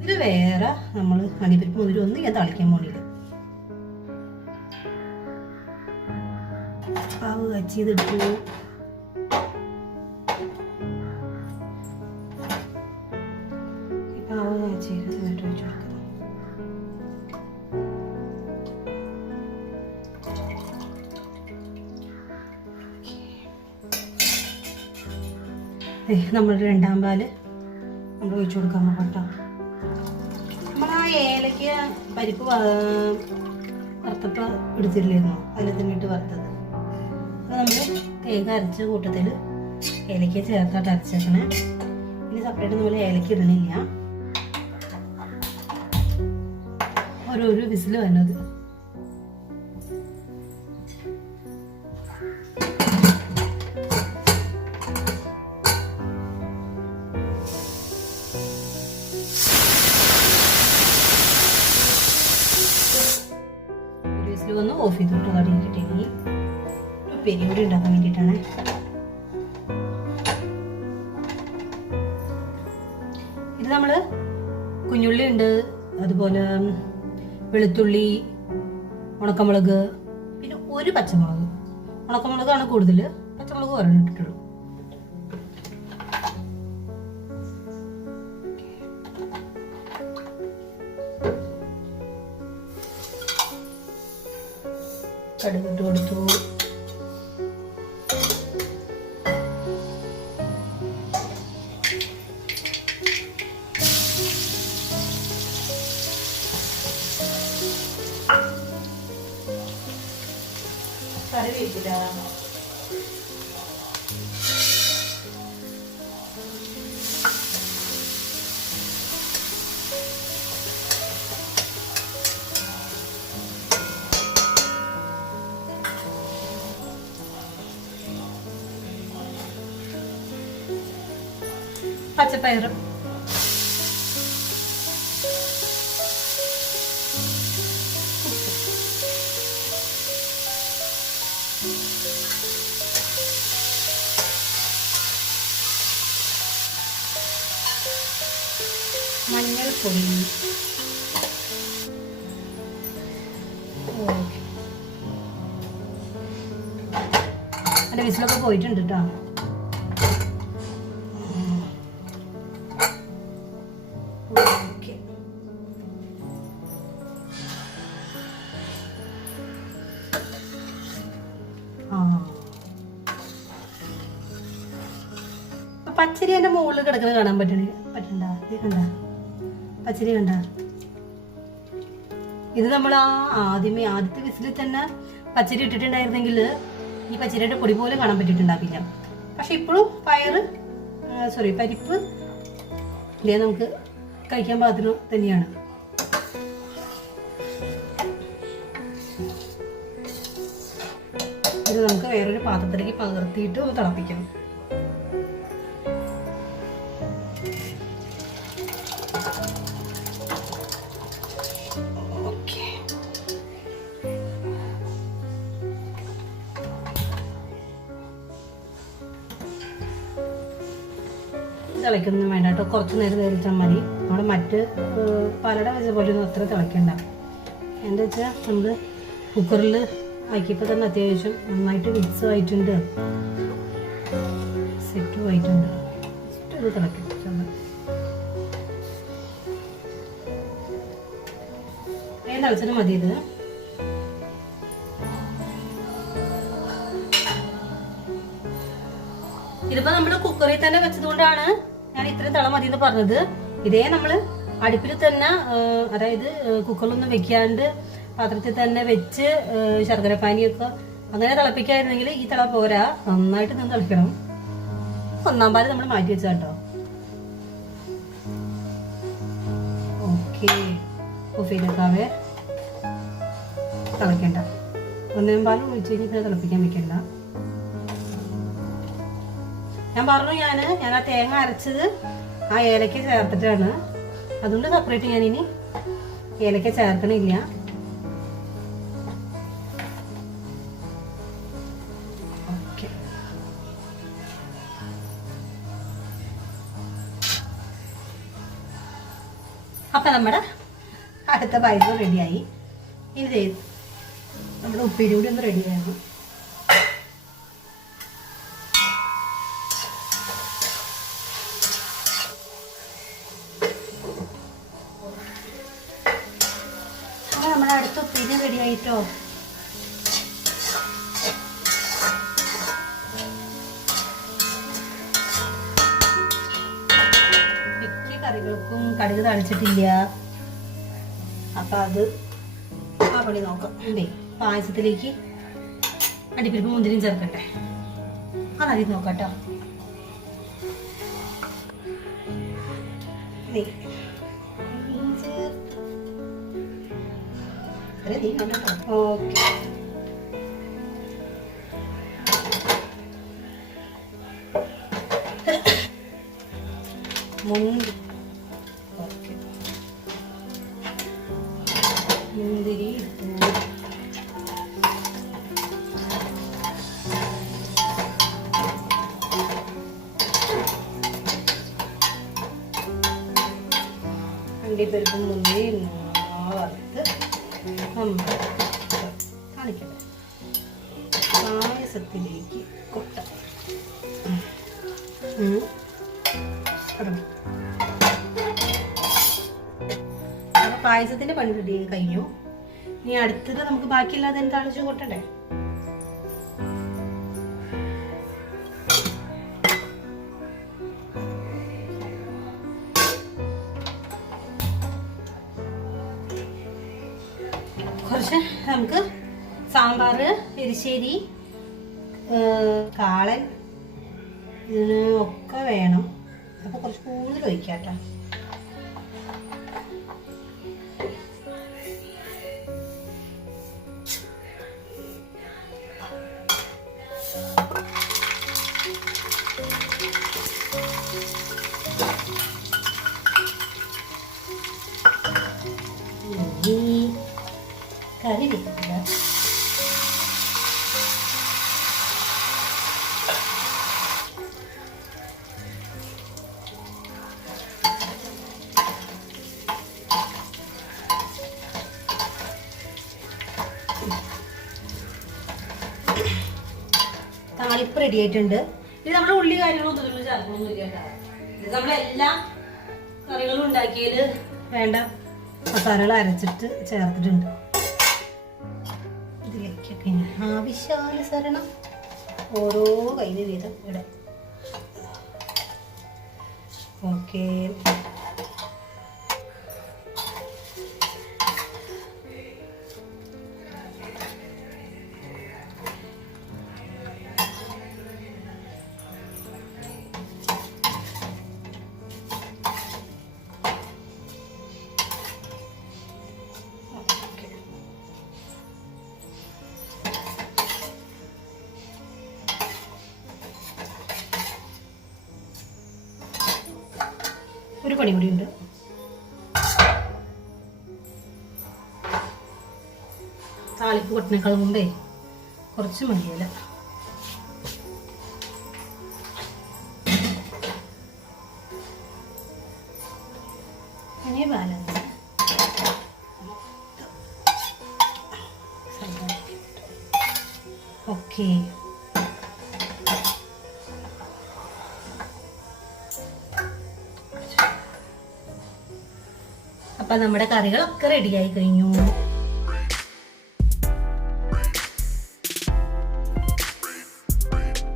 ഇതിൽ വേറെ നമ്മൾ അണ്ടിപ്പരിപ്പ് മുന്തിരി ഒന്നും ഞാൻ തളിക്കാൻ പോണില്ല. പാവ് കച്ചിതിട്ടു. പാവ് കച്ചിട്ട് വെച്ച് കൊടുക്കണം. നമ്മുടെ 2ാം പാല് നമ്മൾ ഒഴിച്ചു കൊടുക്കാൻ കേട്ടോ. നമ്മൾ ആ ഏലയ്ക്ക് പരിപ്പ് വറുത്തപ്പോൾ എടുത്തില്ലായിരുന്നോ, അതിൽ തന്നെ ഇട്ട് വറുത്തത്. അപ്പോൾ നമ്മൾ തേങ്ങ അരച്ച കൂട്ടത്തിൽ ഏലയ്ക്ക ചേർത്തായിട്ട് അരച്ചേക്കണേ. ഇനി സെപ്പറേറ്റ് നമ്മൾ ഏലയ്ക്ക ഇടണില്ല. ഓരോരോ വിസിൽ വന്നത്. ഓഫ് ചെയ്ത് വിട്ടു കറിയിട്ടിട്ട് ഇനി ഉപ്പേരി കൂടി ഉണ്ടാക്കാൻ വേണ്ടിയിട്ടാണ്. ഇത് നമ്മൾ കുഞ്ഞുള്ളി ഉണ്ട്, അതുപോലെ വെളുത്തുള്ളി, ഉണക്കമുളക്, പിന്നെ ഒരു പച്ചമുളക്. ഉണക്കമുളകാണ് കൂടുതൽ, പച്ചമുളക് ഒരെണ്ണം ഇട്ടിട്ടുള്ളൂ. കടുക് ഇട്ട് കൊടുത്തു. കറിവേപ്പില, പച്ചപ്പയറും, മഞ്ഞൾപ്പൊടി, അതിൻ്റെ വിസിലൊക്കെ പോയിട്ടുണ്ട് കേട്ടോ. പച്ചരി എൻ്റെ മുകളിൽ കിടക്കുന്നത് കാണാൻ പറ്റണ്ട. ഇത് കണ്ട പച്ചരി കണ്ട. ഇത് നമ്മൾ ആദ്യത്തെ വിസിലിൽ തന്നെ പച്ചരി ഇട്ടിട്ടുണ്ടായിരുന്നെങ്കിൽ ഈ പച്ചരിയുടെ പൊടി പോലും കാണാൻ പറ്റിയിട്ടുണ്ടാവില്ല. പക്ഷെ ഇപ്പോഴും പരിപ്പ് ഇതേ നമുക്ക് കഴിക്കാൻ പാകത്തിന് തന്നെയാണ്. ഇത് നമുക്ക് വേറൊരു പാത്രത്തിലേക്ക് പകർത്തിയിട്ട് ഒന്ന് തിളപ്പിക്കാം. തിളയ്ക്കൊന്നും വേണ്ട കേട്ടോ, കുറച്ച് നേരം തിളച്ചാൽ മതി. നമ്മൾ മറ്റ് പാലട വെച്ച പോലെ ഒന്നും അത്ര തിളയ്ക്കണ്ട. എന്താ വെച്ചാൽ നമ്മൾ കുക്കറിൽ ആക്കിയപ്പോൾ തന്നെ അത്യാവശ്യം നന്നായിട്ട് മിക്സ് ആയിട്ടുണ്ട്, സെറ്റും ആയിട്ടുണ്ട്. ഇത് തിളയ്ക്കും. തിളച്ചിട്ട് മതി. ഇതിപ്പോ നമ്മള് കുക്കറിൽ തന്നെ വെച്ചത് കൊണ്ടാണ് ഞാൻ ഇത്രയും തിള മതി എന്ന് പറഞ്ഞത്. ഇതേ നമ്മള് അടുപ്പിൽ തന്നെ, അതായത് കുക്കറിലൊന്നും വെക്കാണ്ട് പാത്രത്തിൽ തന്നെ വെച്ച് ശർക്കരപ്പാനിയൊക്കെ അങ്ങനെ തിളപ്പിക്കായിരുന്നെങ്കിൽ ഈ തിള പോരാ, നന്നായിട്ട് നിന്ന് തിളയ്ക്കണം. ഒന്നാം പാല് നമ്മൾ മാറ്റി വെച്ചാ കേട്ടോ. ഓക്കെ, ഓഫ് ചെയ്തേക്കാവേ. തിളയ്ക്കണ്ട. ഒന്നാം പാലും ഒഴിച്ച് കഴിഞ്ഞിട്ട് തിളപ്പിക്കാൻ വെക്കണ്ട. ഞാൻ പറഞ്ഞു, ഞാൻ ആ തേങ്ങ അരച്ചത് ആ ഏലക്ക ചേർത്തിട്ടാണ്. അതുകൊണ്ട് സെപ്പറേറ്റ് ഞാനിനി ഏലക്ക ചേർക്കണില്ല. ഓക്കെ, അപ്പം നമ്മുടെ അടുത്ത പായസം റെഡിയായി. ഇനി നമ്മുടെ ഉപ്പേരി കൂടി ഒന്ന് റെഡിയായിരുന്നു. നമ്മുടെ അടുത്ത ഉപ്പേരി റെഡി ആയിട്ടോ. മിക്ക കറികൾക്കും കടുക് തളിച്ചിട്ടില്ല. അപ്പൊ അത് ആ പണി നോക്കാം. പായസത്തിലേക്ക് അണ്ടിപ്പരിപ്പ് മുന്തിരിയും ചേർക്കട്ടെ. അതാദ്യം നോക്കാട്ടോ. ഓക്കെ, മുന്തിരി ഇട്ടു. അണ്ടിപ്പരിപ്പും മുന്തിരി വറുത്ത് കാണിക്കട്ടെ. പായസത്തിലേക്ക് കൊട്ട അപ്പോൾ പായസത്തിൻ്റെ പണി റെഡി കഴിഞ്ഞു. ഇനി അടുത്തത് നമുക്ക് ബാക്കിയല്ലാതെ താളിച്ച് കൊട്ടണ്ടേ. കുറച്ച് നമുക്ക് സാമ്പാർ, എരിശ്ശേരി, കാളൻ ഇതിന് ഒക്കെ വേണം. അപ്പോൾ കുറച്ച് കൂടുതൽ ഒഴിക്കാം കേട്ടോ. കറി വെക്കില്ല. താളിപ്പ് റെഡി ആയിട്ടുണ്ട്. ഇത് നമ്മുടെ ഉള്ളി കാര്യങ്ങളൊന്നും ഇതിൽ ചേർക്കണമെന്നില്ല കേട്ടോ. ഇത് നമ്മളെല്ലാ കറികളും ഉണ്ടാക്കിയതിൽ വേണ്ട മസാലകൾ അരച്ചിട്ട് ചേർത്തിട്ടുണ്ട്. ഇതിലേക്കൊക്കെ ആവശ്യാനുസരണം ഓരോ കയ്യിൽ വീതം ഇടാം. ഓക്കെ. ഒരു പണി കൂടിയുണ്ട്. താളിപ്പ് കൊട്ടിനേക്കാൾ മുമ്പേ കുറച്ച് മല്ലിയില, ഇനി ബാലൻസ് ഓക്കെ. അപ്പം നമ്മുടെ കറികളൊക്കെ റെഡിയായി കഴിഞ്ഞു.